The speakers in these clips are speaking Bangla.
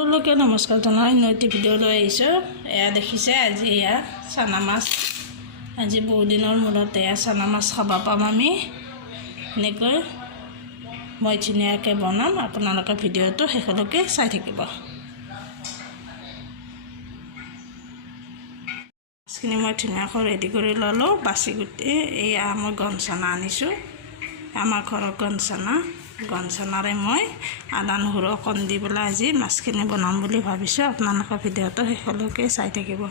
সকলোকে নমস্কাৰ জনাই নৈতি ভিডিঅ' লৈ আহিছোঁ। এয়া দেখিছে আজি এয়া চানা মাছ। আজি বহুদিনৰ মূৰত এয়া চানা মাছ খাব পাম আমি। এনেকৈ মই ধুনীয়াকৈ বনাম আপোনালোকে ভিডিঅ'টো শেষলৈকে চাই থাকিব। মাছখিনি মই ধুনীয়াকৈ ৰেডি কৰি ল'লোঁ, বাচি কুটি এয়া মই গনচনা আনিছোঁ। আমাৰ ঘৰৰ গনচনা গনচনাৰে মই আদা নহৰু অকণ দি পেলাই আজি মাছখিনি বনাম বুলি ভাবিছোঁ। আপোনালোকৰ ভিডিঅ'টো শেষলৈকে চাই থাকিব।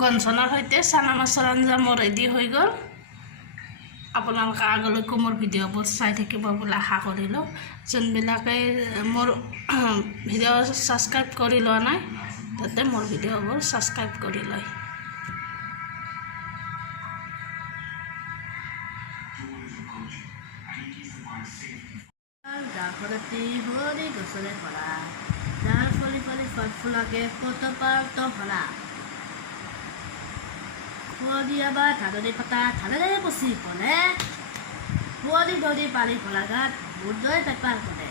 গনচনাৰ সৈতে চানা মাছৰ আঞ্জা মোৰ ৰেডি হৈ গ'ল। আপোনালোকে আগলৈকো মোৰ ভিডিঅ'বোৰ চাই থাকিব বুলি আশা কৰিলোঁ। যোনবিলাকে মোৰ ভিডিঅ' ছাবস্ক্ৰাইব কৰি লোৱা নাই তাতে মোৰ ভিডিঅ'বোৰ ছাবস্ক্ৰাইব কৰি লয়। জাফরতি হরি গোসলে ভরা যার ফলি ফলি ফল ফুলাকে কত পারত ভরা আবার ধানরে পাতা ধানরে বসি পলে খুঁড়ি দড়ি পানি ফলা বুদ্ধই পেপার পলে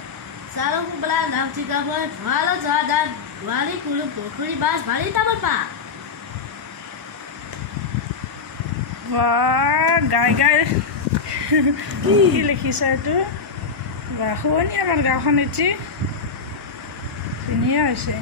চারো কুবলা নাম ঠিকা হয় ভালো যা দাঁত গোয়ালি কুলু পুখুৰী বাছ ভাৰী তামোল পা। গাই গাই কি লিখিছা এইটো? বা শুৱনি আমাৰ গাঁওখন এটি। ধুনীয়া হৈছে।